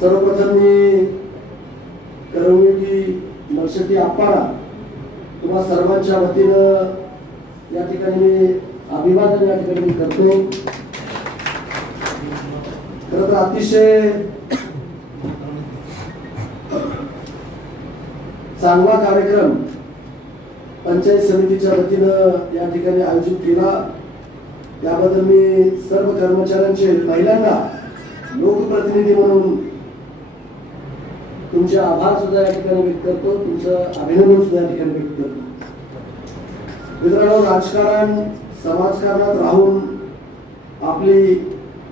सर्वप्रथम मी करमणुकी मलशेट्टी आप्पाला तुम्हा सर्वांच्या वतीनं या ठिकाणी मी अभिवादन या ठिकाणी मी करतो। खरं तर अतिशय चांगला कार्यक्रम पंचायत समितीच्या वतीनं या ठिकाणी आयोजित केला, त्याबद्दल मी सर्व कर्मचाऱ्यांचे पहिल्यांदा लोकप्रतिनिधी म्हणून तुमचे आभार सुद्धा या ठिकाणी व्यक्त करतो, तुमचं अभिनंदन सुद्धा या ठिकाणी व्यक्त करतो। मित्रांनो, राजकारण समाजकारणात राहून आपली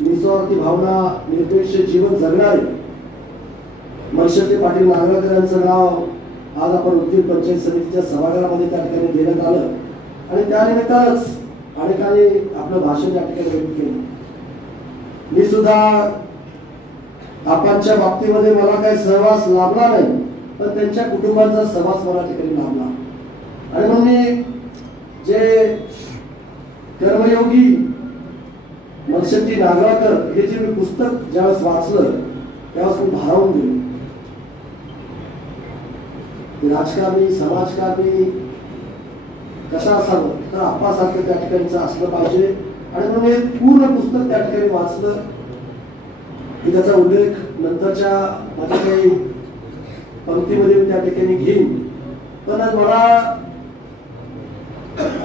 निस्वार्थी भावना निरपेक्ष जीवन जगणारे मलशेट्टी पाटील नागरकर यांचं नाव आज आपण उदगीर पंचायत समितीच्या सभागृहामध्ये त्या ठिकाणी देण्यात आलं आणि त्यानिमित्तानंच अनेकांनी आपलं भाषण या ठिकाणी व्यक्त केलं। मी सुद्धा आपांच्या बाबतीमध्ये मला काही सहवास लाभला नाही, पण त्यांच्या कुटुंबाचा सहवास मला ठिकाणी लाभला आणि मग मी जे कर्मयोगी मलशेट्टी नागरकर हे जे मी पुस्तक ज्यावेळेस वाचलं त्यावेळेस मी भारावून गेलो। राजकारणी समाजकारणी कसा असावं तर आप्पासारखं त्या ठिकाणचं असलं पाहिजे आणि म्हणून हे पूर्ण पुस्तक त्या ठिकाणी वाचलं। मी त्याचा उल्लेख नंतरच्या माझ्या काही पंक्तीमध्ये त्या ठिकाणी घेईन, पण मला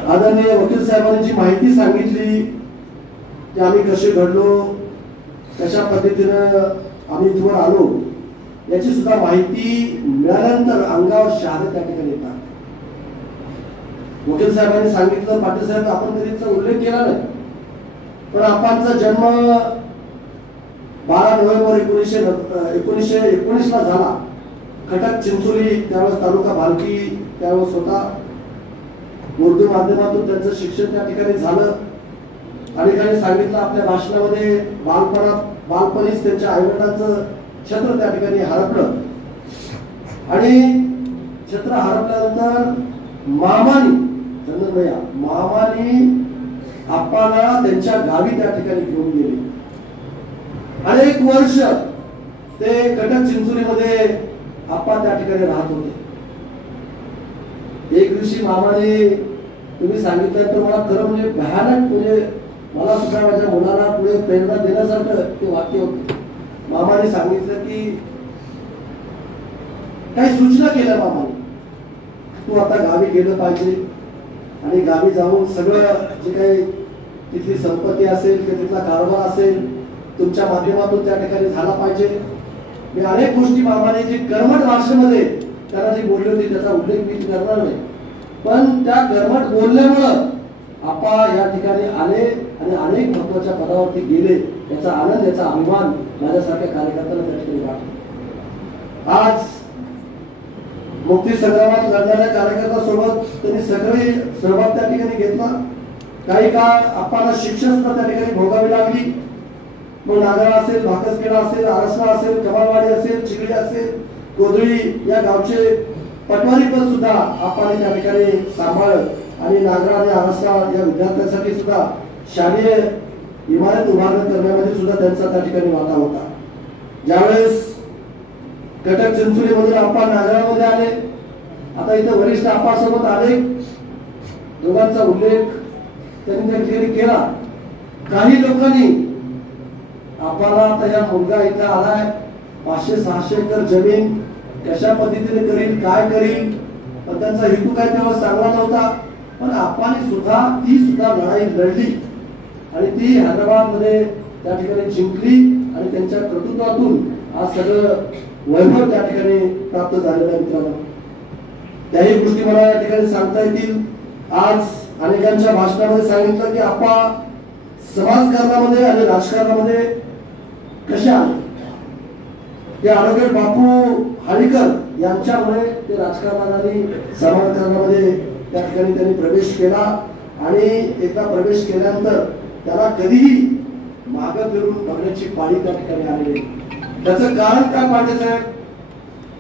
आदरणीय वकील साहेबांनी जी माहिती सांगितली की आम्ही कसे घडलो, कशा पद्धतीनं आम्ही इथवर आलो, याची सुद्धा माहिती मिळाल्यानंतर अंगावर शहारे त्या ठिकाणी येतात। वकील साहेबांनी सांगितलं, पाटील साहेब आपण कधी त्याचा उल्लेख केला नाही, पण आपांचा जन्म 12 नोव्हेंबर 1919 ला झाला। खटक चिंचोली त्यावेळेस तालुका भालकी त्यावेळेस होता। उर्दू माध्यमातून त्यांचं शिक्षण त्या ठिकाणी झालं। अनेकांनी सांगितलं आपल्या भाषणामध्ये बालपणीच त्यांच्या आईवडिलांचं छत्र त्या ठिकाणी हरपलं आणि छत्र हरपल्यानंतर मामानी आप्पाला त्यांच्या गावी त्या ठिकाणी घेऊन गेले। अनेक वर्ष ते खटक चिंचोलीमध्ये आप्पा त्या ठिकाणी राहत होते। एक दिवशी मामाने तुम्ही सांगितलं तर मला खरं म्हणजे भयानक, म्हणजे मला सुद्धा माझ्या मुलाला पुढे प्रेरणा देण्यासारखं ते वाक्य होते। मामाने सांगितलं की काही सूचना केल्या मामाने, तू आता गावी गेलं पाहिजे आणि गावी जाऊन सगळं जे काही तिथली संपत्ती असेल किंवा तिथला कारभार असेल तुमच्या माध्यमातून त्या ठिकाणी झाला पाहिजे। मी अनेक गोष्टी मामाने जी कर्मठ भाषेमध्ये त्यांना जी बोलली होती त्याचा उल्लेख मी करणार नाही, पण त्या कर्मठ बोलल्यामुळं आप्पा या ठिकाणी आले आणि अनेक महत्वाच्या पदावरती गेले। याचा आनंद, याचा अभिमान माझ्यासारख्या कार्यकर्त्यांना त्या ठिकाणी वाटतो। आज मुक्ती संग्रामात लढणाऱ्या कार्यकर्त्यांसोबत त्यांनी सगळे सहभाग त्या ठिकाणी घेतला। काही काळ आप्पाला शिक्षा सुद्धा त्या ठिकाणी भोगावी लागली। मग नागरा असेल, भाकसखेडा असेल, आरसला असेल, कमालवाडी असेल, चिखली असेल, कोदळी या गावचे पटवारी पद सुद्धा आप्पाने त्या ठिकाणी सांभाळलं आणि नागरा आणि आरसला या विद्यार्थ्यांसाठी सुद्धा शालेय इमारत उभारणी करण्यामध्ये सुद्धा त्यांचा त्या ठिकाणी वाटा होता। ज्यावेळेस खटक चिंचोली मधून आप्पा नागरामध्ये आले, आता इथे वरिष्ठ आप्पासोबत अनेक दोघांचा उल्लेख त्यांनी त्या ठिकाणी केला। काही लोकांनी आप्पाला आता या मुलगा इथं आलाय, 500-600 एकर जमीन कशा पद्धतीने करील, काय करील, पण त्यांचा हेतू काय तेव्हा चांगला नव्हता, पण आप्पाने सुद्धा ती सुद्धा लढाई लढली आणि ती हैदराबाद मध्ये त्या ठिकाणी जिंकली आणि त्यांच्या कर्तृत्वातून आज सगळं वैभव त्या ठिकाणी प्राप्त झालेलं आहे। मित्रांनो, त्याही गोष्टी मला या ठिकाणी सांगता येतील। आज अनेकांच्या भाषणामध्ये सांगितलं की आप्पा समाजकारणामध्ये आणि राजकारणामध्ये कसे आले। ते ॲडव्होकेट बापू हाळीकर यांच्यामुळे ते राजकारणात आणि समाजकारणामध्ये त्या ठिकाणी त्यांनी प्रवेश केला आणि एकदा प्रवेश केल्यानंतर त्याला कधीही मागे फिरून बघण्याची पाळी त्या ठिकाणी आलेली। त्याचं कारण काय पाहिजे साहेब,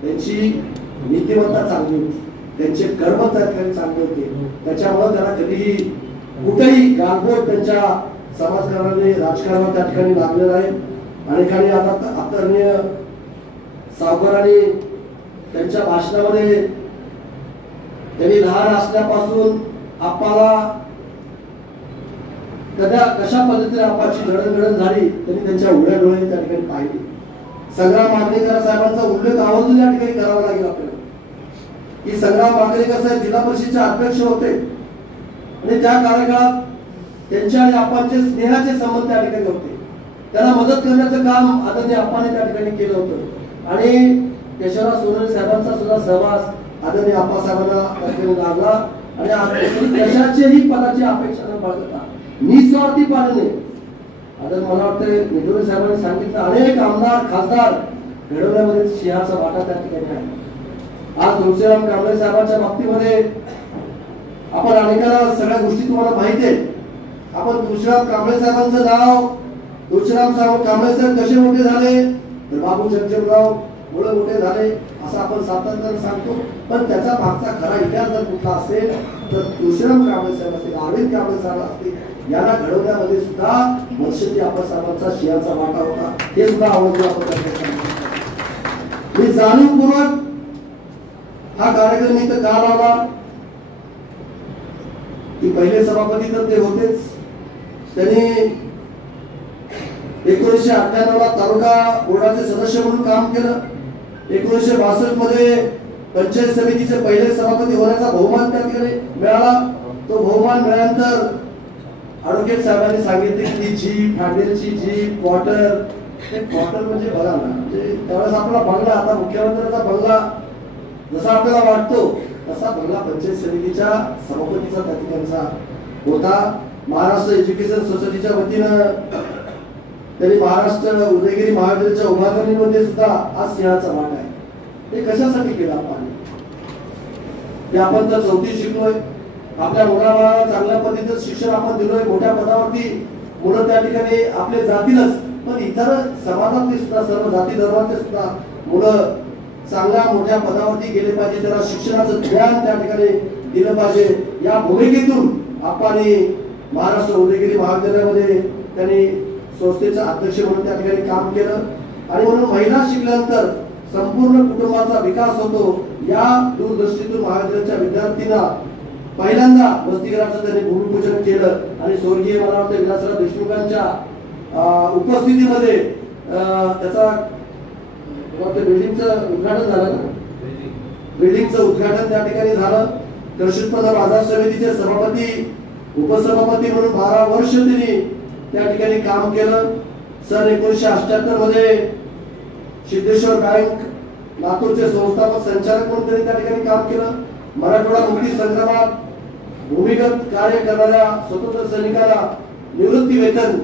त्यांची नीतिमत्ता चांगली होती, त्यांचे कर्म त्या ठिकाणी चांगले होते, त्याच्यामुळे त्याला कधीही कुठेही गालबोट त्यांच्या समाजकारणाने राजकारणात त्या ठिकाणी लागलेलं आहे। अनेकांनी आता आदरणीय सावकारांनी त्यांच्या भाषणामध्ये त्यांनी लहान असल्यापासून आपल्याला कशा पद्धतीने आपल्याची जडणघडण झाली त्यांनी त्यांच्या उघड्या डोळ्यांनी त्या ठिकाणी पाहिली. संग्राम मागणेकर साहेबांचा उल्लेख आवर्जून या ठिकाणी करावा लागेल आपल्याला की संग्राम मागणेकर साहेब जिल्हा परिषदेचे अध्यक्ष होते आणि त्या कार्यकाळात त्यांच्या आणि आपणचे स्नेहाचे संबंध त्या ठिकाणी होते. त्यांना मदत करण्याचं काम आदरणीय आप्पाने त्या ठिकाणी केलं होतं आणि केशवराव सोनवणे साहेबांचा सुद्धा सहवास आदरणीय आप्पासाहेबांना त्या ठिकाणी लागला आणि कशाचीही पदाची अपेक्षा न बाळगता निस्वार्थीपणाने आता मला वाटतं निधोरे साहेबांनी सांगितलं अनेक आमदार खासदार घडवण्यामध्ये सिंहाचा वाटा त्या ठिकाणी आहे. आज तुळशीराम कांबळे साहेबांच्या बाबतीमध्ये आपण अनेकांना सगळ्या गोष्टी तुम्हाला माहिती आहेत. आपण तुळशीराम कांबळे साहेबांचं नाव तुळशीराम कांबळे साहेब कसे मोठे झाले तर बाबू जगजीवनराव मुळे मोठे झाले असं आपण सातत्याने सांगतो. पण त्याचा मागचा खरा इतिहास जर कुठला असेल तर तुळशीराम कांबळे साहेब असतील अरविंद कांबळे साहेब असतील यांना घडवण्यामध्ये सुद्धा वर्षी आप्पासाहेबांचा सिंहाचा वाटा होता. हे सुद्धा आवडलं आपण मी जाणीवपूर्वक हा कार्यक्रम इथं का लावला की पहिले सभापती तर ते होतेच. त्यांनी 1998 ला तालुका बोर्डाचे सदस्य म्हणून काम केलं. 1962 मध्ये पंचायत समितीचे पहिले सभापती होण्याचा बहुमान त्या ठिकाणी मिळाला. तो बहुमान मिळाल्यानंतर ॲडव्होकेट साहेबांनी सांगितले की जीप हँडलची जीप क्वार्टर क्वार्टर म्हणजे बघा ना म्हणजे त्यावेळेस आपला बंगला आता मुख्यमंत्र्यांचा बंगला जसा आपल्याला वाटतो तसा बंगला पंचायत समितीच्या सभापतीचा त्या ठिकाणचा होता. महाराष्ट्र एज्युकेशन सोसायटीच्या वतीनं त्यांनी महाराष्ट्र उदयगिरी महाविद्यालयाच्या उभारणीमध्ये सुद्धा आज सिंहाचा वाटा आहे. हे कशासाठी केलं आपण हे आपण तर 4थी शिकलोय. आपल्या मुलाबाळांना चांगल्या पद्धतीचं शिक्षण आपण दिलोय. मोठ्या पदावरती मुलं त्या ठिकाणी आपले जातीलच पण इतर समाजातली सुद्धा सर्व जाती धर्मातले सुद्धा मुलं चांगल्या मोठ्या पदावरती गेले पाहिजे. त्याला शिक्षणाचं ज्ञान त्या ठिकाणी दिलं पाहिजे. या भूमिकेतून आपण महाराष्ट्र उदयगिरी महाविद्यालयामध्ये त्यांनी संस्थेचे अध्यक्ष म्हणून त्या ठिकाणी काम केलं आणि म्हणून महिला शिकल्यानंतर संपूर्ण कुटुंबाचा विकास होतो या दूरदृष्टीतून महाविद्यालयाच्या विद्यार्थ्यांना पहिल्यांदा वसतिगृहाचं त्यांनी भूमिपूजन केलं आणि स्वर्गीय मला वाटतं विलासराव देशमुखांच्या उपस्थितीमध्ये त्याचा बिल्डिंगचं उद्घाटन झालं. बिल्डिंगचं उद्घाटन त्या ठिकाणी झालं. कृषी उत्पन्न बाजार समितीचे सभापती उपसभापती म्हणून 12 वर्ष त्यांनी त्या ठिकाणी काम केलं. सन 1978 मध्ये सिद्धेश्वर बँक लातूरचे संस्थापक संचालक म्हणून त्यांनी त्या ठिकाणी काम केलं. मराठवाडा मुक्ती संग्रामात भूमिगत कार्य करणाऱ्या स्वतंत्र सैनिकांना निवृत्ती वेतन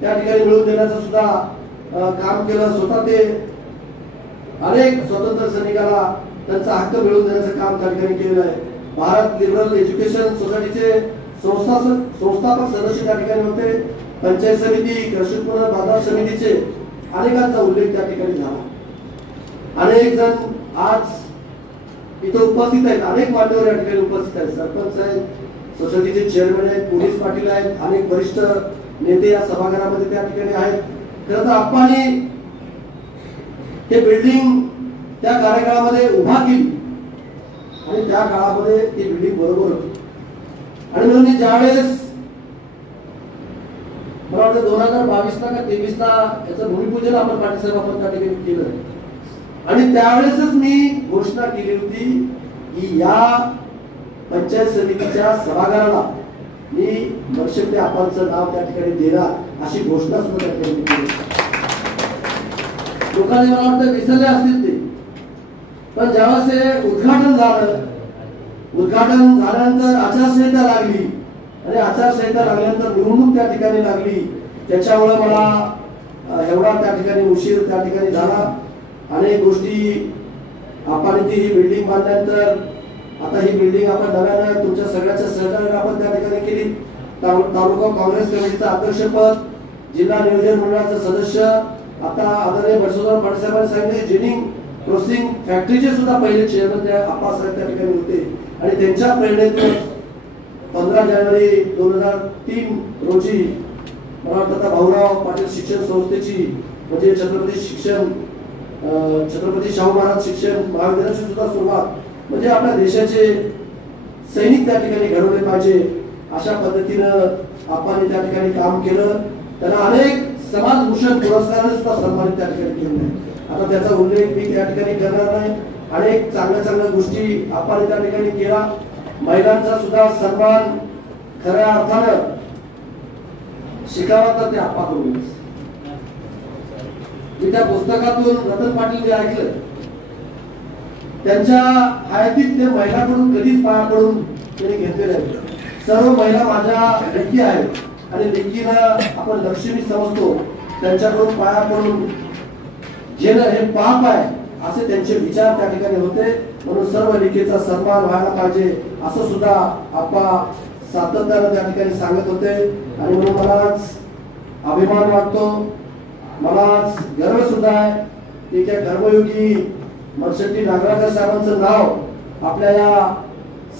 त्या ठिकाणी मिळवून देण्याचं सुद्धा काम केलं. स्वतः ते अनेक स्वतंत्र सैनिकांना त्यांचा हक्क मिळवून देण्याचं काम त्या ठिकाणी केलेलं आहे. भारत लिबरल एज्युकेशन सोसायटीचे संस्थापक सदस्य त्या ठिकाणी होते. पंचायत समिती कृषी उत्पन्न बाजार समितीचे अनेकांचा उल्लेख त्या ठिकाणी झाला. अनेक जण आज इथे उपस्थित आहेत. अनेक मान्यवर या ठिकाणी उपस्थित आहेत. सरपंच आहेत, सोसायटीचे चेअरमन आहेत, पोलीस पाटील आहेत, अनेक वरिष्ठ नेते या सभागृहामध्ये त्या ठिकाणी आहेत. खरं तर आपण हे बिल्डिंग त्या कार्यकाळामध्ये उभा केली आणि त्या काळामध्ये ती बिल्डिंग बरोबर होती आणि म्हणून ज्यावेळेस मला वाटतं 2022 का 23 याचं भूमिपूजन आपण पाटील आपण त्या ठिकाणी केलं आणि त्यावेळेसच मी घोषणा केली होती की या पंचायत समितीच्या सभागृहाला मी वर्षभर आपणचं नाव त्या ठिकाणी देणार अशी घोषणा सुद्धा त्या ठिकाणी केली. लोकांनी मला वाटतं विसरले असतील ते पण ज्यावेळेस हे उद्घाटन झालं उद्घाटन झाल्यानंतर आचारसंहिता लागली आणि आचारसंहिता लागल्यानंतर निवडणूक त्या ठिकाणी लागली. त्याच्यामुळे मला एवढा त्या ठिकाणी उशीर त्या ठिकाणी झाला. अनेक गोष्टी आपण ती ही बिल्डिंग बांधल्यानंतर आता ही बिल्डिंग आपण नव्यानं तुमच्या सगळ्याच्या सहकार्याने आपण त्या ठिकाणी केली. तालुका काँग्रेस कमिटीचं अध्यक्षपद, जिल्हा नियोजन मंडळाचं सदस्य, आता आदरणीय बळसोदराव पाटसाहेबांनी सांगितले जिनिंग प्रोसेसिंग फॅक्टरीचे सुद्धा पहिले चेअरमन त्या आप्पासाहेब त्या ठिकाणी होते आणि त्यांच्या प्रेरणेतून 15 जानेवारी 2003 रोजी मला वाटतं भाऊराव पाटील शिक्षण संस्थेची म्हणजे छत्रपती शिक्षण छत्रपती शाहू महाराज शिक्षण महाविद्यालयाची सुद्धा सुरुवात म्हणजे आपल्या देशाचे सैनिक त्या ठिकाणी घडवले पाहिजे अशा पद्धतीनं आपण त्या ठिकाणी काम केलं. त्यांना अनेक समाजभूषण पुरस्काराने सुद्धा सन्मानित त्या ठिकाणी केले. आता त्याचा उल्लेख मी त्या ठिकाणी करणार नाही. अनेक चांगल्या गोष्टी आपण त्या ठिकाणी केला. महिलांचा सुद्धा सन्मान खऱ्या अर्थानं शिकावा तर ते आपाकडून. मी त्या पुस्तकातून रतन पाटील जे ऐकलं त्यांच्या हयातीत ते महिलाकडून कधीच पाया पडून त्यांनी घेतलेले आहेत. सर्व महिला माझ्या लेकी आहेत आणि लेकीला आपण लक्ष्मी समजतो. त्यांच्याकडून पाया पडून घेणं हे पाप आहे असे त्यांचे विचार त्या ठिकाणी होते. म्हणून सर्व लेकीचा सन्मान व्हायला पाहिजे असं सुद्धा आपा सातत्यानं त्या ठिकाणी सांगत होते. आणि म्हणून मलाच अभिमान वाटतो, मलाच गर्व सुद्धा आहे की त्या कर्मयोगी मनशेट्टी नागराळकर साहेबांचं नाव आपल्या या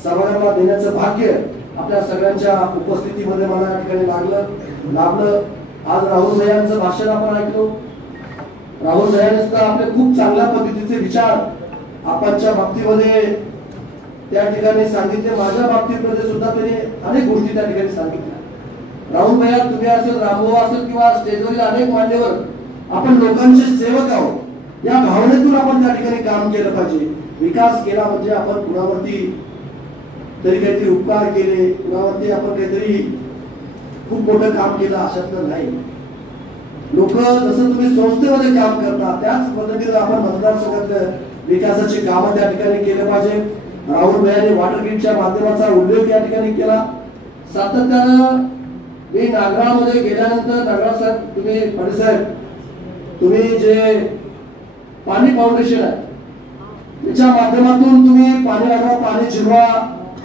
सभागृहाला देण्याचं भाग्य आपल्या सगळ्यांच्या उपस्थितीमध्ये मला या ठिकाणी लाभलं. आज राहुल भैयांचं भाषण आपण ऐकलो. राहुल भैयांनी सुद्धा आपले खूप चांगल्या पद्धतीचे विचार आपणच्या बाबतीमध्ये त्या ठिकाणी सांगितले. माझ्या बाबतीमध्ये सुद्धा त्यांनी अनेक गोष्टी त्या ठिकाणी सांगितल्या. राहुल भैया तुम्ही असेल, रामभाऊ असेल किंवा स्टेजवरील अनेक मान्यवर आपण लोकांचे सेवक आहोत या भावनेतून आपण त्या ठिकाणी काम केलं पाहिजे. विकास केला म्हणजे आपण कुणावरती तरी काहीतरी उपकार केले, कुणावरती आपण काहीतरी खूप मोठं काम केलं अशातलं नाही. लोक जसं तुम्ही संस्थेमध्ये काम करता त्याच पद्धतीने आपण मतदारसंघातल्या विकासाची कामं त्या ठिकाणी केले पाहिजे. राहुल भैयाने वॉटर ग्रीडच्या माध्यमाचा उल्लेख या ठिकाणी केला. सातत्यानं मी नागरामध्ये गेल्यानंतर नागरा साहेब तुम्ही साहेब तुम्ही जे पाणी फाउंडेशन आहे त्याच्या माध्यमातून तुम्ही पाणी वाढवा, पाणी जिरवा,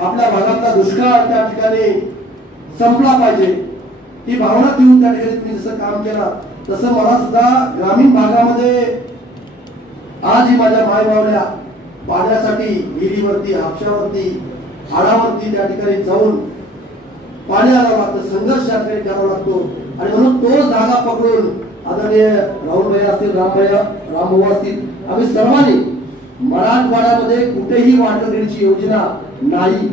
आपल्या भागातला दुष्काळ त्या ठिकाणी संपला पाहिजे ही भावना देऊन त्या ठिकाणी तुम्ही जसं काम केलं तसं मला सुद्धा ग्रामीण भागामध्ये आजही माझ्या मायबावल्या पाण्यासाठी विहिरीवरती, हापशावरती, आडावरती त्या ठिकाणी जाऊन पाणी आणावं लागतं, संघर्ष त्या ठिकाणी करावा लागतो. आणि म्हणून तोच धागा पकडून आदरणीय राहुल भैया असतील, रामभाऊ असतील, आम्ही सर्वांनी मराठवाड्यामध्ये कुठेही वॉटर ग्रीडची योजना नाही.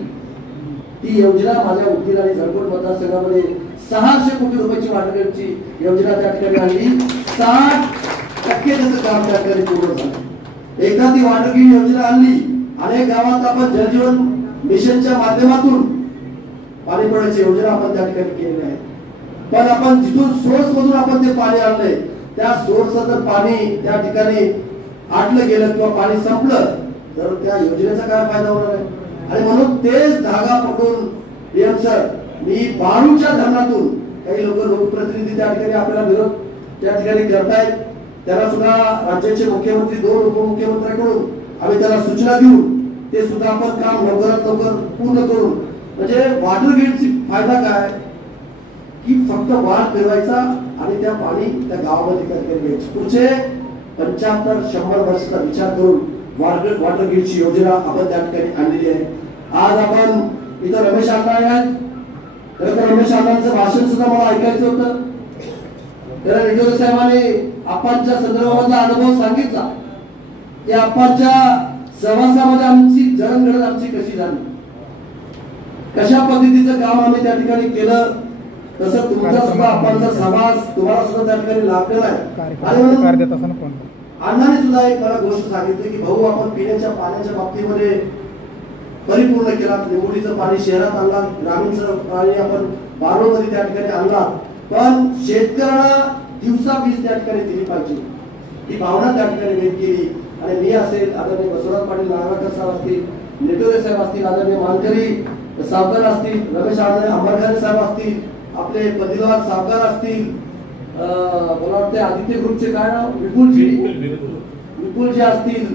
ती योजना माझ्या उदगीर आणि जळकोट मतदारसंघामध्ये 600 कोटी रुपयाची वॉटर ग्रीडची योजना त्या ठिकाणी आणली. 60% त्याचं काम त्या ठिकाणी पूर्ण झालं. एकदा ती वॉटर ग्रीड योजना आणली. अनेक गावात आपण जलजीवन मिशनच्या माध्यमातून पाणी पुरवठ्याची योजना आपण त्या ठिकाणी केलेली आहे. पण आपण जिथून सोर्स मधून आपण ते पाणी आणलंय त्या सोर्सचं जर पाणी त्या ठिकाणी आटलं गेलं किंवा पाणी संपलं तर त्या योजनेचा काय फायदा होणार आहे. आणि म्हणून तेच धागा पकडून पीएम सर मी बारूच्या धरणातून काही लोकप्रतिनिधी त्या ठिकाणी आपल्याला विरोध त्या ठिकाणी करतायत. त्याला सुद्धा राज्याचे मुख्यमंत्री 2 उपमुख्यमंत्र्यांकडून आम्ही त्याला सूचना देऊन ते सुद्धा आपण काम लवकरात लवकर पूर्ण करून म्हणजे वॉटर ग्रीडची फायदा काय की फक्त वाढ फिरवायचा आणि त्या पाणी त्या गावामध्ये घ्यायची. पुढचे 75-100 वर्षाचा विचार करून वॉटर ग्रीडची योजना आपण त्या ठिकाणी आणलेली आहे. आज आपण इथं रमेश अण्णा आहेत. खरं तर रमेश अण्णांचं भाषण सुद्धा मला ऐकायचं होतं. कारण निटोरे साहेबांनी आपणच्या संदर्भामधला अनुभव सांगितला की आपणच्या सहवासामध्ये आमची जडणघडण आमची कशी झाली, कशा पद्धतीचं काम आम्ही त्या ठिकाणी केलं. तसं तुमचा सुद्धा आपणचा सहवास तुम्हाला सुद्धा त्या ठिकाणी लाभलेला आहे. आणि म्हणून अण्णांनी सुद्धा एक मला गोष्ट सांगितली की भाऊ आपण पिण्याच्या पाण्याच्या बाबतीमध्ये परिपूर्ण केला. निवडीचं पाणी शहरात आणला, ग्रामीणचं पाणी आपण बारोमध्ये त्या ठिकाणी आणला. पण शेतकऱ्यांना दिवसा वीज त्या ठिकाणी दिली पाहिजे ही भावना त्या ठिकाणी व्यक्त केली. आणि मी असेल, आदरणीय बसवराज पाटील नागराळकर साहेब असतील, निटोरे साहेब असतील, आदरणीय मानकरी सावकार असतील, रमेश आंबेडकर साहेब असतील, आपले पदिलवार सावकार असतील, मला वाटते आदित्य ग्रुपचे काय नाव विपुलजी असतील,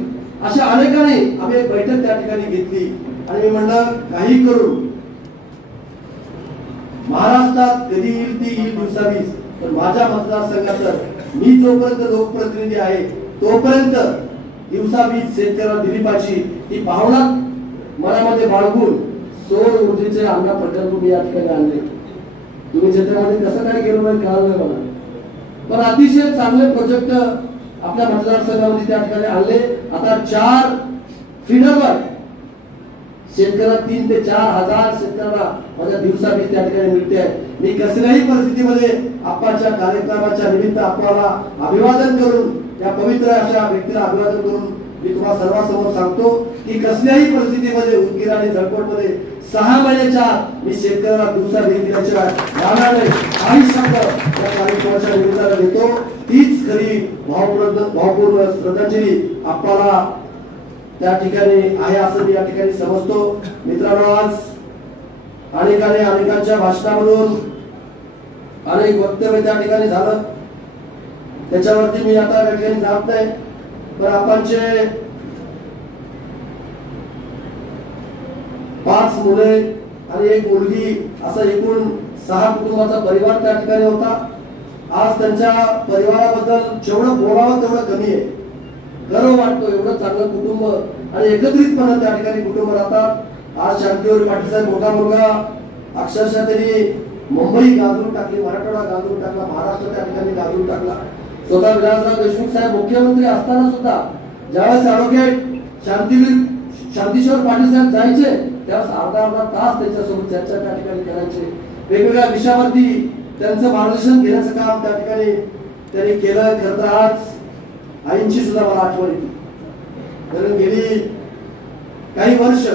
अशा अनेकांनी आम्ही एक बैठक त्या ठिकाणी घेतली. आणि मी म्हणलं काही करून महाराष्ट्रात कधी येईल ती येईल दिवसावीस, पण माझ्या मतदारसंघात मी जोपर्यंत लोकप्रतिनिधी आहे तोपर्यंत दिवसावीस शेतकऱ्याला दिली पाहिजे ही भावना मनामध्ये बाळगून सौर ऊर्जेचे अन्न प्रकल्प मी या ठिकाणी आणले. तुम्ही त्याच्यामध्ये कसं काय केलं नाही कळालं नाही मला, पण अतिशय चांगले प्रोजेक्ट आपल्या मतदारसंघामध्ये त्या ठिकाणी आणले. आता 4 फीडरवर शेतकऱ्याला 3 ते 4 हजार शेतकऱ्यांना माझ्या दिवसाबी त्या ठिकाणी मिळते आहे. मी कसल्याही परिस्थितीमध्ये आपाच्या कार्यक्रमाच्या निमित्त आपल्याला अभिवादन करून, या पवित्र अशा व्यक्तीला अभिवादन करून मी तुम्हाला सर्वांसमोर सांगतो की कसल्याही परिस्थितीमध्ये उदगीर आणि जळकोटमध्ये 6 महिन्याच्या मी शेतकऱ्याला दिवसा भेट दिल्याशिवाय राहणार नाही. काही शब्द या कार्यक्रमाच्या निमित्ताने देतो. तीच खरी भावपूर्ण श्रद्धांजली आपल्याला त्या ठिकाणी आहे असं मी या ठिकाणी समजतो. मित्रांनो, आज अनेकांच्या भाषणामधून अनेक वक्तव्य त्या ठिकाणी झालं. त्याच्यावरती मी आता त्या ठिकाणी जात नाही. पण आपणचे 5 मुले आणि 1 मुलगी असा एकूण 6 कुटुंबाचा परिवार त्या ठिकाणी होता. आज त्यांच्या परिवाराबद्दल जेवढं बोलावं तेवढं कमी आहे. गर्व वाटतो, एवढं चांगलं कुटुंब आणि एकत्रितपणे त्या ठिकाणी कुटुंब राहतात. आज शांतीवर पाटील साहेब मोठा मुलगा अक्षरशः त्यांनी मुंबई गाजवून टाकली, मराठवाडा गाजवून टाकला, महाराष्ट्र त्या ठिकाणी गाजवून टाकला. स्वतः विलासराव देशमुख साहेब मुख्यमंत्री असताना सुद्धा ज्यावेळेस ॲडव्होकेट शांतीश्वर पाटील साहेब जायचे त्यावेळेस अर्धा तास त्यांच्यासोबत चर्चा त्या ठिकाणी करायचे. वेगवेगळ्या विषयावरती त्यांचं मार्गदर्शन घेण्याचं काम त्या ठिकाणी त्यांनी केलं. खरं तर आज आईंची सुद्धा मला आठवण येते. कारण गेली काही वर्ष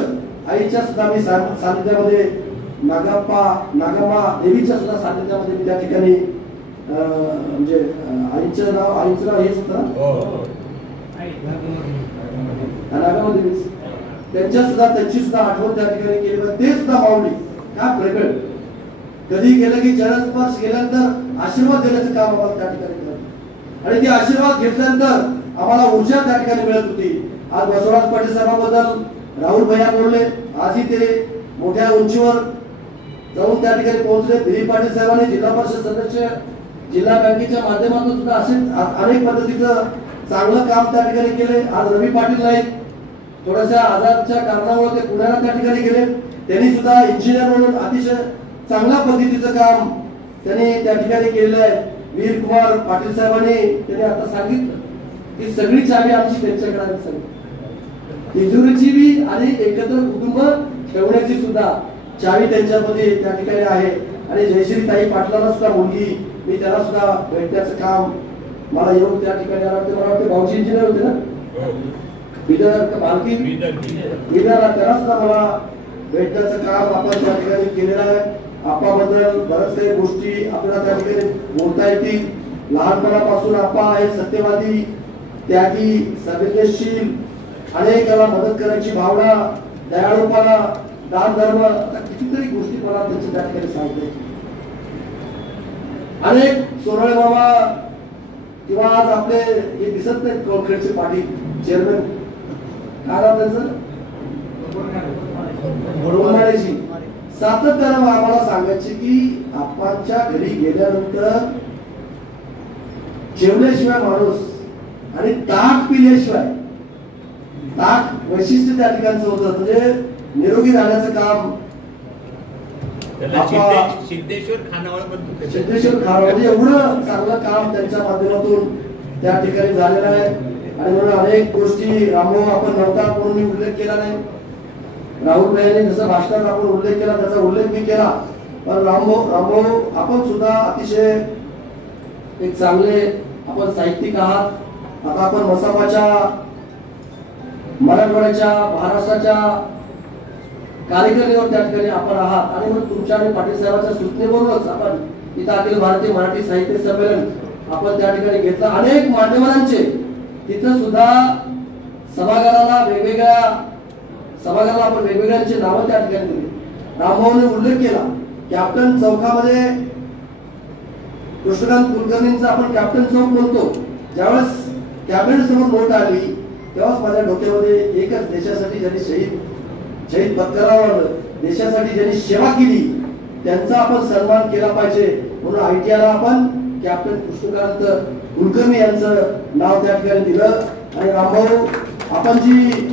आईच्या सुद्धा मी सानिध्यामध्ये नागम्मा देवीच्या सुद्धा सानिध्यामध्ये मी त्या ठिकाणी म्हणजे आईचं नाव हेच होतं नागम्मा देवी. त्यांची सुद्धा आठवण त्या ठिकाणी केली. ते सुद्धा माऊली काय प्रगट कधी गेलं की चरणस्पर्श गेल्यानंतर आशीर्वाद देण्याचं काम आम्हाला त्या ठिकाणी करत आणि ते आशीर्वाद घेतल्यानंतर आम्हाला ऊर्जा त्या ठिकाणी मिळत होती. आज बसवराज पाटील साहेबांबद्दल राहुल भैया बोलले. आजही ते मोठ्या उंचीवर जाऊन त्या ठिकाणी पोहोचले. दिलीप पाटील साहेबांनी जिल्हा परिषद सदस्य, जिल्हा बँकेच्या माध्यमातून सुद्धा असे अनेक पद्धतीचं चांगलं काम त्या ठिकाणी केले. आज रवी पाटील नाईक थोड्याशा आजारच्या कारणामुळे ते पुण्याला त्या ठिकाणी गेले. त्यांनी सुद्धा इंजिनियर म्हणून अतिशय चांगल्या पद्धतीचं काम त्यांनी त्या ठिकाणी केलेलं आहे. वीर कुमार पाटील साहेबांनी त्यांनी आता सांगितलं की सगळी चावी आमची त्यांच्याकडे सांगितली. तिजोरीची बी आणि एकत्र कुटुंब ठेवण्याची सुद्धा चावी त्यांच्यामध्ये त्या ठिकाणी आहे. आणि जयश्री ताई पाटलांना सुद्धा मुलगी, मी त्याला सुद्धा भेटण्याचं काम मला येऊन त्या ठिकाणी आला. मला वाटतं भाऊजी इंजिनियर होते ना, विदर्भाला त्याला सुद्धा मला भेटण्याचं काम आपण त्या ठिकाणी केलेलं आहे. आपाबद्दल बऱ्याच काही गोष्टी आपल्याला त्या ठिकाणी बोलता येतील. लहानपणापासून आपा आहे सत्यवादी, त्यागी, संवेदनशील, अनेकाला मदत करायची भावना, दयाळूपणा, दान धर्म, कितीतरी गोष्टी मला त्यांच्या त्या ठिकाणी सांगते. अनेक सोनळे बाबा किंवा आज आपले हे दिसत नाहीत कोळखेडचे पाटील चेअरमॅन, काय नाव त्यांचं, बोरवणारेजी, सातत्यानं आम्हाला सांगायचे की आपणच्या घरी गेल्यानंतर जेवल्याशिवाय माणूस आणि ताक पिल्याशिवाय, ताक वैशिष्ट्य त्या ठिकाणचं होतं, म्हणजे निरोगी राहण्याचं काम सिद्धेश्वर खानावळ म्हणजे एवढं चांगलं काम त्यांच्या माध्यमातून त्या ठिकाणी झालेलं आहे. आणि म्हणून अनेक गोष्टी रामभाऊ आपण नव्हता म्हणून मी उल्लेख केला नाही. राहुल भाईंनी जसं भाषणात आपण उल्लेख केला त्याचा उल्लेख मी केला. पण रामभाऊ आपण सुद्धा अतिशय एक चांगले आपण साहित्यिक आहात. आता आपण मसापाच्या, मराठवाड्याच्या, महाराष्ट्राच्या कार्यक्रमावर त्या ठिकाणी आपण आहात. आणि म्हणून तुमच्या आणि पाटील साहेबांच्या सूचनेवरूनच आपण इथं अखिल भारतीय मराठी साहित्य संमेलन आपण त्या ठिकाणी घेतलं. अनेक मान्यवरांचे तिथं सुद्धा सभागृहाला आपण वेगवेगळ्यांचे नावं त्या ठिकाणी दिली. रामभाऊने उल्लेख केला कॅप्टन चौकामध्ये कृष्णकांत कुलकर्णींचा आपण कॅप्टन चौक म्हणतो. ज्यावेळेस कॅबिनेट समोर नोट आली तेव्हाच माझ्या डोक्यामध्ये एकच, देशासाठी ज्यांनी शहीद पत्करावर देशासाठी ज्यांनी सेवा केली त्यांचा आपण सन्मान केला पाहिजे. म्हणून आयटीआयला आपण कॅप्टन कृष्णकांत कुलकर्णी यांचं नाव त्या ठिकाणी दिलं. आणि रामभाऊ आपण जी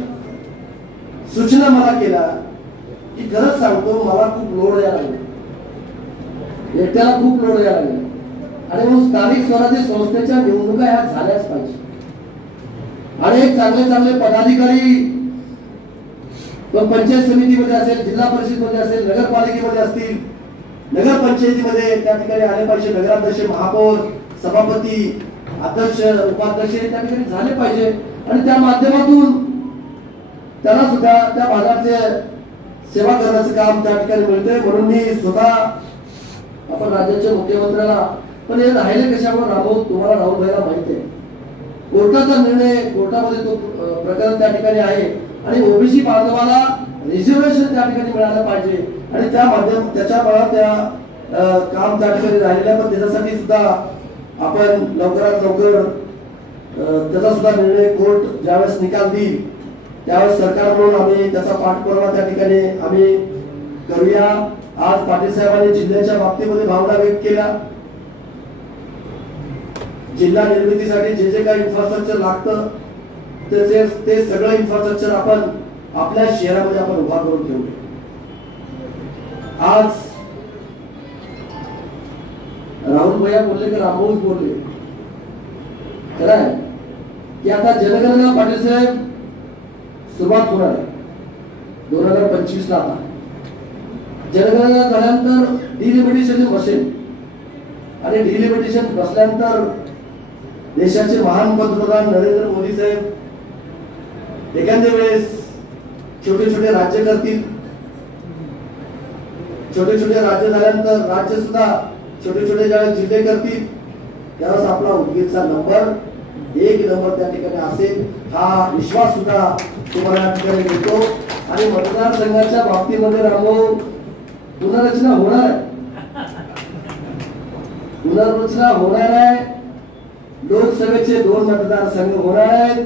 सूचना मला केला की खरंच सांगतो मला खूप लोड यायला लागले, एकट्याला खूप लोड यायला लागले. आणि म्हणून स्थानिक स्वराज्य संस्थेच्या निवडणुका ह्या झाल्याच पाहिजे. अनेक चांगले चांगले पदाधिकारी पंचायत समितीमध्ये असेल, जिल्हा परिषदमध्ये असेल, नगरपालिकेमध्ये असतील, नगरपंचायतीमध्ये त्या ठिकाणी आले पाहिजे. नगराध्यक्ष, महापौर, सभापती, अध्यक्ष, उपाध्यक्ष त्या ठिकाणी झाले पाहिजे आणि त्या माध्यमातून त्यांना सुद्धा त्या भागाचे सेवा करण्याचं काम त्या ठिकाणी मिळते. म्हणून मी स्वतः आपण राज्याच्या मुख्यमंत्र्याला, पण हे राहिले कशामुळे राहुल, तुम्हाला राहुल भाईला माहिती आहे कोर्टाचा निर्णय, कोर्टामध्ये तो प्रकरण त्या ठिकाणी आहे आणि ओबीसी बांधवाला रिझर्वेशन त्या ठिकाणी मिळालं पाहिजे आणि त्या माध्यम त्याच्या बळा त्या काम त्या ठिकाणी राहिलेलं आहे. पण त्याच्यासाठी सुद्धा आपण लवकरात लवकर त्याचा सुद्धा निर्णय कोर्ट ज्यावेळेस निकाल देईल त्यावेळेस सरकार म्हणून आम्ही त्याचा पाठपुरावा त्या ठिकाणी आम्ही करूया. आज पाटील साहेबांनी जिल्ह्याच्या बाबतीमध्ये भावना व्यक्त केल्या. जिल्हा निर्मितीसाठी जे जे काही इन्फ्रास्ट्रक्चर लागतं ते सगळं इन्फ्रास्ट्रक्चर आपण आपल्या शहरामध्ये आपण उभा करून ठेवू. आज राहुल भैया बोलले की रामभाऊच बोलले खरं आहे की आता जनगणना पाटील साहेब सुरुवात होणार आहे 2025 ला. आता जनगणना झाल्यानंतर डिलिमिटेशन बसेल आणि डिलिमिटेशन बसल्यानंतर देशाचे महान पंतप्रधान नरेंद्र मोदी साहेब एखाद्या वेळेस छोटे छोटे राज्य करतील. छोटे छोटे राज्य झाल्यानंतर राज्य सुद्धा छोटे छोटे ज्यावेळेस जिल्हे करतील त्यावेळेस आपला उदगीरचा नंबर 1 नंबर त्या ठिकाणी असेल हा विश्वास सुद्धा तुम्हाला या ठिकाणी देतो. आणि मतदारसंघाच्या बाबतीमध्ये रामभाऊ पुनर्रचना होणार आहे, पुनर्रचना होणार आहे. लोकसभेचे 2 मतदारसंघ होणार आहेत,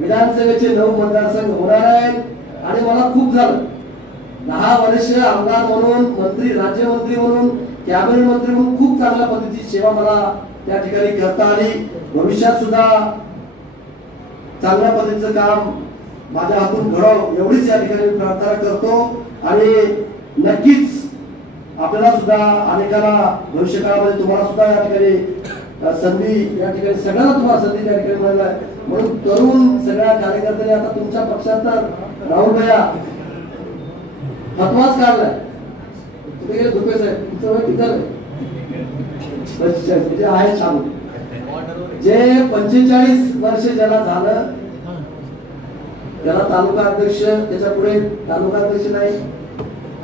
विधानसभेचे 9 मतदारसंघ होणार आहेत आणि मला खूप झालं 10 वर्ष आमदार म्हणून, मंत्री, राज्यमंत्री म्हणून, कॅबिनेट मंत्री म्हणून खूप चांगल्या पद्धतीची सेवा मला त्या ठिकाणी करता आली. भविष्यात सुद्धा चांगल्या पद्धतीचं काम माझ्या हातून घडावं एवढीच या ठिकाणी प्रार्थना करतो आणि नक्कीच आपल्याला सुद्धा अनेकांना भविष्य काळामध्ये तुम्हाला सुद्धा या ठिकाणी संधी या ठिकाणी सगळ्यांना तुम्हाला संधी त्या ठिकाणी मिळाली आहे. म्हणून तरुण सगळ्या कार्यकर्त्यांनी आता तुमच्या पक्षात तर राहुल भैया फतवाच काढलाय. तुम्ही गेले धुपे साहेब तुमचं वय किती आहे? 45 म्हणजे आहे चालू. जे 45 वर्ष ज्याला झालं त्याला तालुका अध्यक्ष, त्याच्या पुढे तालुका अध्यक्ष नाही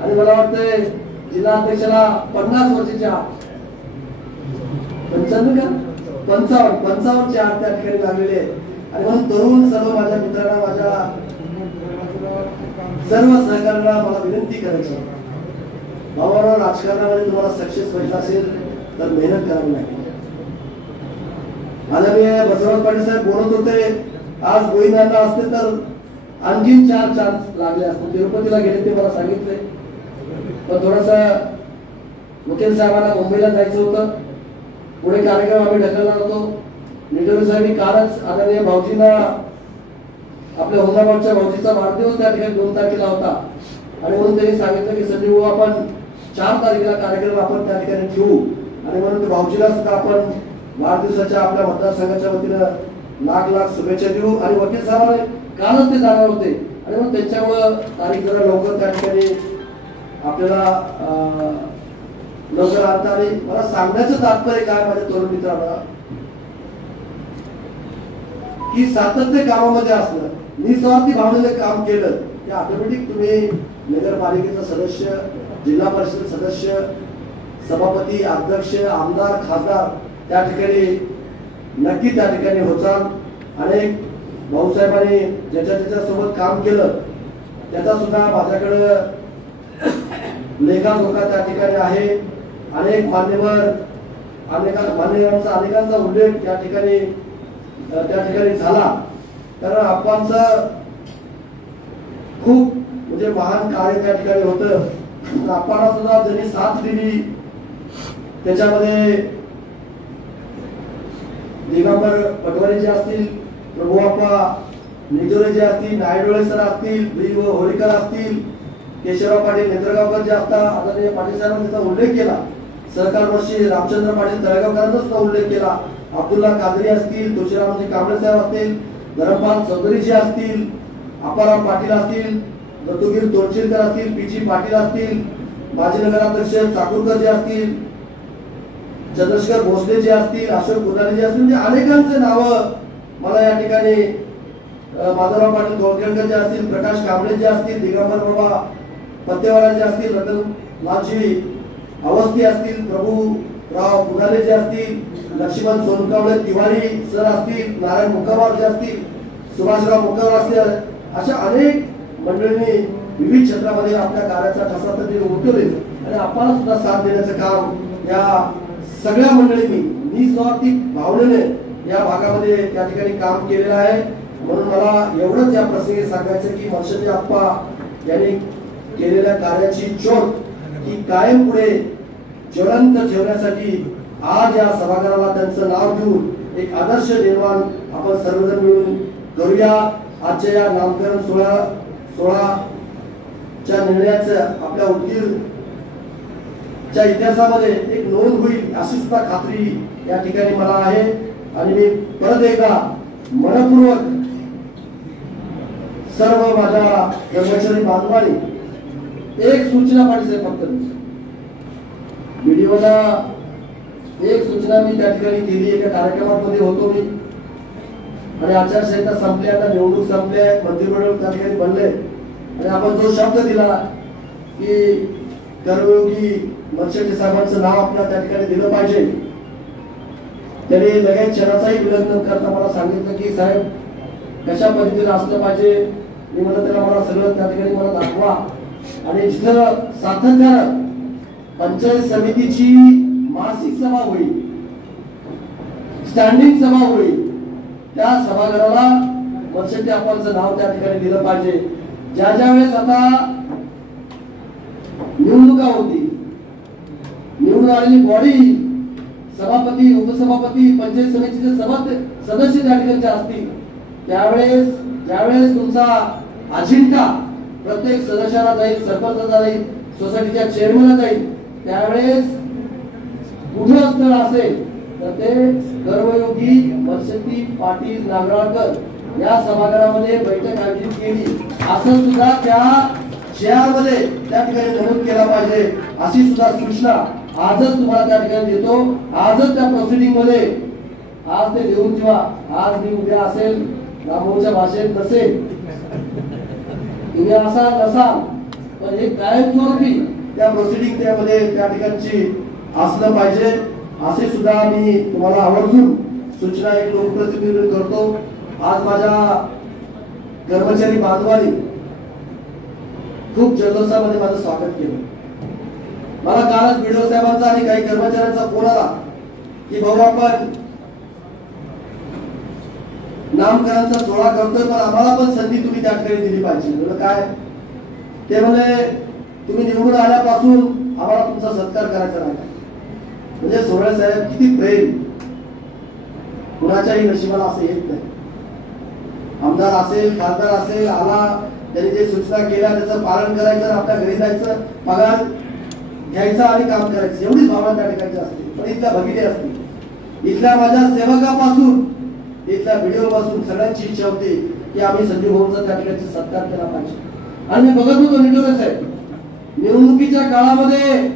आणि मला वाटतंय जिल्हा अध्यक्षाला 50 वर्षाचे आत 55 का 55चे आत त्या ठिकाणी लागलेले आणि म्हणून तरुण सर्व माझ्या मित्रांना, माझ्या सर्व सहकार्याला मला विनंती करायची भावांनो, राजकारणामध्ये तुम्हाला सक्सेस व्हायचं असेल तर मेहनत करावी लागेल. आदरणीय बसवराज पाटील साहेब बोलत होते आज गोविंदांना असते तर आणखीन 4 चान्स लागले असते. तिरुपतीला गेले ते मला सांगितले पण थोडस वकील साहेबांना मुंबईला जायचं होतं. पुढे कार्यक्रम आम्ही ढकलणार होतो. निटोरे साहेबांनी कालच आदरणीय भाऊजींना आपल्या हुंदाबादच्या भाऊजीचा वाढदिवस त्या ठिकाणी 2 तारखेला होता आणि म्हणून त्यांनी सांगितलं की संजय भाऊ आपण 4 तारखेला कार्यक्रम आपण त्या ठिकाणी ठेवू आणि म्हणून भाऊजीला सुद्धा आपण वाढदिवसाच्या आपल्या मतदारसंघाच्या वतीनं लाख शुभेच्छा देऊ. आणि वकील साहेबांनी कालच ते जाणार होते आणि मग त्यांच्यामुळं तारीख जरा लवकर त्या ठिकाणी आपल्याला लवकर आणता आली. मला सांगण्याचं तात्पर्य काय माझ्या तरुण मित्रांना की सातत्य कामामध्ये असलं, निस्वार्थी भावनेने काम केलं की ऑटोमॅटिक तुम्ही नगरपालिकेचा सदस्य, जिल्हा परिषद सदस्य, सभापती, अध्यक्ष, आमदार, खासदार त्या ठिकाणी नक्की त्या ठिकाणी होचाल. अनेक भाऊसाहेबांनी ज्याच्या सोबत काम केलं त्याचा सुद्धा माझ्याकडे लेखाजोखा त्या ठिकाणी आहे. अनेक मान्यवरांचा अनेकांचा उल्लेख त्या ठिकाणी झाला. कारण आपणचं खूप म्हणजे महान कार्य त्या ठिकाणी होतं. आपणाला सुद्धा ज्यांनी साथ दिली त्याच्यामध्ये दिगंबर पटवारी जे असतील, प्रभुआप्पा निजोरे जे असतील, नायडोळे सर असतील, व होळीकर असतील, केशवराव पाटील नेत्रगावकर जे असतात, आदरणीय पाटील साहेबांनी त्याचा उल्लेख केला. सहकार वर्षी रामचंद्र पाटील तळेगावकरांचा सुद्धा उल्लेख केला. अब्दुल्ला कादरी असतील, तुळशीरामजी कांबळे साहेब असतील, धरमपाल चौधरी जी असतील, आपाराम पाटील असतील, दत्तूगिरी तोडशिरकर असतील, पीजी पाटील असतील, माजी नगराध्यक्ष चाकूरकर जे असतील, चंद्रशेखर भोसले जे असतील, अशोक गुदारे जे असतील, म्हणजे अनेकांचे नाव मला या ठिकाणी माधवराव पाटील गोळकेळकर जे असतील, प्रकाश कांबळे जे असतील, दिगंबर बाबा पत्तेवाला जे असतील, रतनलालजी अवस्थी असतील, प्रभूराव पुनाले जे असतील, लक्ष्मण सोनकावळे तिवारी सर असतील, नारायण मुक्कावार जे असतील, सुभाषराव मुक्कावार असतील, अशा अनेक मंडळींनी विविध क्षेत्रामध्ये आपल्या कार्याचा ठसा तरी उमटवले आणि आपल्याला सुद्धा साथ देण्याचं काम या सगळ्या मंडळींनी निस्वार्थी भावनेने या भागामध्ये त्या ठिकाणी काम केलेलं आहे. म्हणून मला एवढंच या प्रसंगी सांगायचं की मर्षदे आप्पा यांनी केलेल्या कार्याची ज्योत ही कायम पुढे ज्वलंत ठेवण्यासाठी आज या सभागृहाला त्यांचं नाव देऊन एक आदर्श निर्माण आपण सर्वजण मिळून करूया. आजच्या या नामकरण सोहळ्याच्या निर्णयाचं आपल्या उदगीरच्या इतिहासामध्ये एक नोंद होईल अशी सुद्धा खात्री या ठिकाणी मला आहे. आणि मी परत एकदा मनपूर्वक सर्व माझ्या कर्मचारी बांधवांनी एक सूचना पाठवली, फक्त व्हिडिओला एक सूचना मी त्या ठिकाणी केली. एका कार्यक्रमामध्ये होतो मी आणि आचारसंहिता संपली, आता निवडणूक संपली, मंत्रिमंडळ त्या ठिकाणी बनले आणि आपण जो शब्द दिला की कर्मयोगी मर्षदे साहेबांचं नाव आपल्याला त्या ठिकाणी दिलं पाहिजे, त्यांनी लगेच क्षणाचाही विलंब न करता मला सांगितलं की साहेब कशा पद्धतीने असलं पाहिजे. मी म्हणलं त्याला मला सगळं त्या ठिकाणी मला दाखवा आणि जिथं सातत्यानं पंचायत समितीची मासिक सभा होईल, स्टँडिंग सभा होईल, त्या सभागृहाला मर्षदे आप्पांचं नाव त्या ठिकाणी दिलं पाहिजे. ज्या ज्या वेळेस आता निवडणुका होती, निवडून आलेली बॉडी सभापती, उपसभापती, पंचायत समितीचे सदस्य त्या ठिकाणी असतील, त्यावेळेस ज्यावेळेस तुमचा अजिंठा प्रत्येक सदस्याला जाईल, सरपंचाला जाईल, सोसायटीच्या चेअरमनला जाईल, त्यावेळेस कुठं स्थळ असेल तर ते कर्मयोगी मर्षदे पाटील नागराळकर या सभागृहामध्ये बैठक आयोजित केली असं सुद्धा त्या शेअरमध्ये त्या ठिकाणी नमूद केला पाहिजे अशी सुद्धा सूचना आजच तुम्हाला त्या ठिकाणी देतो. आजच त्या प्रोसिडिंग मध्ये आज ते लिहून ठेवा. आज मी उद्या असेल, रामोच्या भाषेत नसेल, तुम्ही असाल नसाल, पण हे कायमस्वरूपी त्या प्रोसिडिंग त्यामध्ये त्या ठिकाणची असलं पाहिजे असे सुद्धा मी तुम्हाला आवर्जून सूचना एक लोकप्रतिनिधी करतो. आज माझ्या कर्मचारी बांधवांनी खूप जल्लोषामध्ये माझं स्वागत केलं. मला कालच व्हिडिओ साहेबांचा आणि काही कर्मचाऱ्यांचा फोन आला की भाऊ आपण नामकरणाचा सोहळा करतोय पण आम्हाला पण संधी तुम्ही त्या ठिकाणी दिली पाहिजे. म्हणजे काय ते म्हणजे तुम्ही निवडून आल्यापासून आम्हाला तुमचा सत्कार करायचा नाही. म्हणजे सोहळे साहेब किती प्रेम, कुणाच्याही नशिबाला असं येत नाही. आमदार असेल, खासदार असेल, आला त्यांनी जे सूचना केल्या त्याचं पालन करायचं, आपल्या घरी जायचं, पगार घ्यायचा आणि काम करायचं, एवढीच भावना त्या ठिकाणी असते. पण इथल्या भगिनी असते, इथल्या माझ्या सेवकापासून, इथल्या व्हिडिओ पासून सगळ्यांची इच्छा होती की आम्ही संजय भाऊंचा त्या ठिकाणी सत्कार केला पाहिजे. आणि मी बघत होतो निटोरे साहेब निवडणुकीच्या काळामध्ये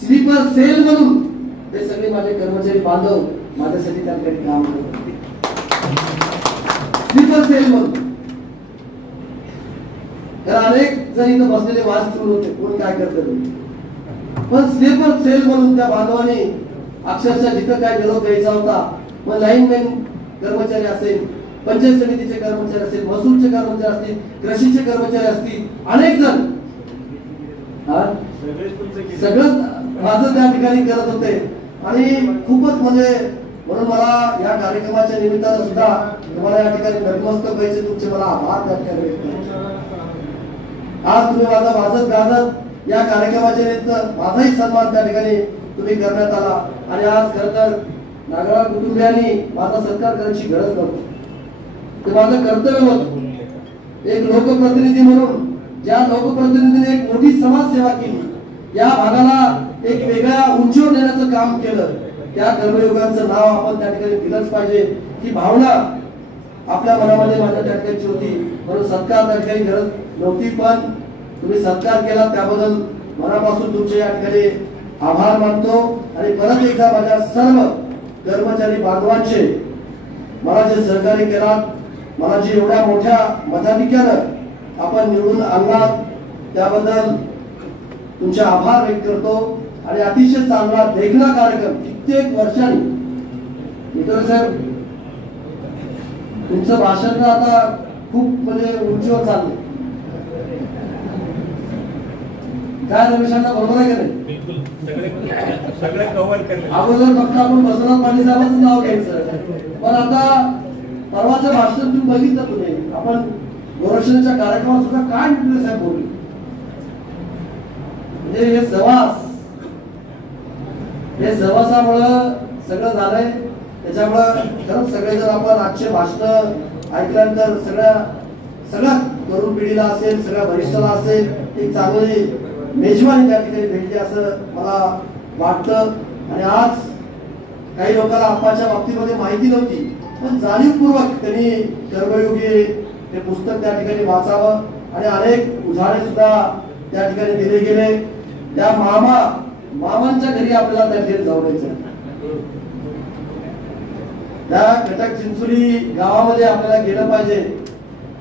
स्लीपर सेल म्हणून ते सगळे माझे कर्मचारी बांधव माझ्यासाठी त्या ठिकाणी काम करत होते. स्लीपर सेल म्हणून तर अनेक जण इथं बसलेले वाद सुरू होते, कोण काय करत, पण स्लीपर सेल म्हणून त्या बांधवांनी अक्षरशः जिथं काय निरोप द्यायचा होता, मग लाईनमॅन कर्मचारी असेल, पंचायत समितीचे कर्मचारी असेल, महसूलचे कर्मचारी असतील, कृषीचे कर्मचारी असतील, अनेक जण सगळं माझं त्या ठिकाणी करत होते. आणि खूपच म्हणजे म्हणून मला या कार्यक्रमाच्या निमित्तानं सुद्धा तुम्हाला या ठिकाणी नतमस्तक व्हायचे, तुमचे मला आभार त्या ठिकाणी व्यक्त करायचे. आज तुम्ही माझा वाजत गाजत या कार्यक्रमाच्या निमित्त माझाही सन्मान त्या ठिकाणी तुम्ही करण्यात आला. आणि आज खर तर नागराळ कुटुंबियांनी माझा सत्कार करायची गरज नव्हती, ते माझं कर्तव्य होतं. एक लोकप्रतिनिधी म्हणून ज्या लोकप्रतिनिधीने एक मोठी समाजसेवा केली, या भागाला एक वेगळ्या उंचीवर नेण्याचं काम केलं, त्या कर्मयोगांचं नाव आपण त्या ठिकाणी दिलंच पाहिजे. ही भावना आपल्या मनामध्ये माझ्या त्या ठिकाणची होती, म्हणून सत्कार त्या ठिकाणी गरज नव्हती, पण तुम्ही सत्कार केला त्याबद्दल मनापासून तुमचे या ठिकाणी आभार मानतो. आणि परत एकदा माझ्या सर्व कर्मचारी बांधवांचे मला जे सहकार्य केलात, मला जे एवढ्या मोठ्या मताधिक्यानं आपण निवडून आणलात त्याबद्दल तुमचे आभार व्यक्त करतो. आणि अतिशय चांगला देखणा कार्यक्रम कित्येक वर्षांनी मित्र साहेब तुमचं भाषण आता खूप म्हणजे उंचीवर चाललंय. काय रमेशांना बरोबर आहे का नाही? बिलकुल सगळे कव्हर करले. अगोदर फक्त आपण बसवनाथ पाटील साहेबांचं नाव घ्यायचं, पण आता परवाचं भाषण तुम्ही बघितलं, तुम्ही आपण गोरक्षणाच्या कार्यक्रमात सुद्धा काय मित्र साहेब बोलले. म्हणजे हे सहवासामुळं सगळं झालंय. त्याच्यामुळं खरंच सगळे जर आपण आजचे भाषण ऐकल्यानंतर सगळ्या तरुण पिढीला असेल, सगळ्या वरिष्ठाला असेल, एक चांगली मेजवानी त्या ठिकाणी भेटली असं मला वाटतं. आणि आज काही लोकांना आप्पाच्या बाबतीमध्ये माहिती नव्हती, पण जाणीवपूर्वक त्यांनी कर्मयोगी हे पुस्तक त्या ठिकाणी वाचावं आणि अनेक उदाहरणे सुद्धा त्या ठिकाणी दिले गेले. त्या मामांच्या घरी आपल्याला त्या ठिकाणी जाऊन यायचं. त्या कटक चिंचोली गावामध्ये आपल्याला गेलं पाहिजे.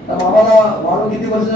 त्या मामाला वाढून किती वर्ष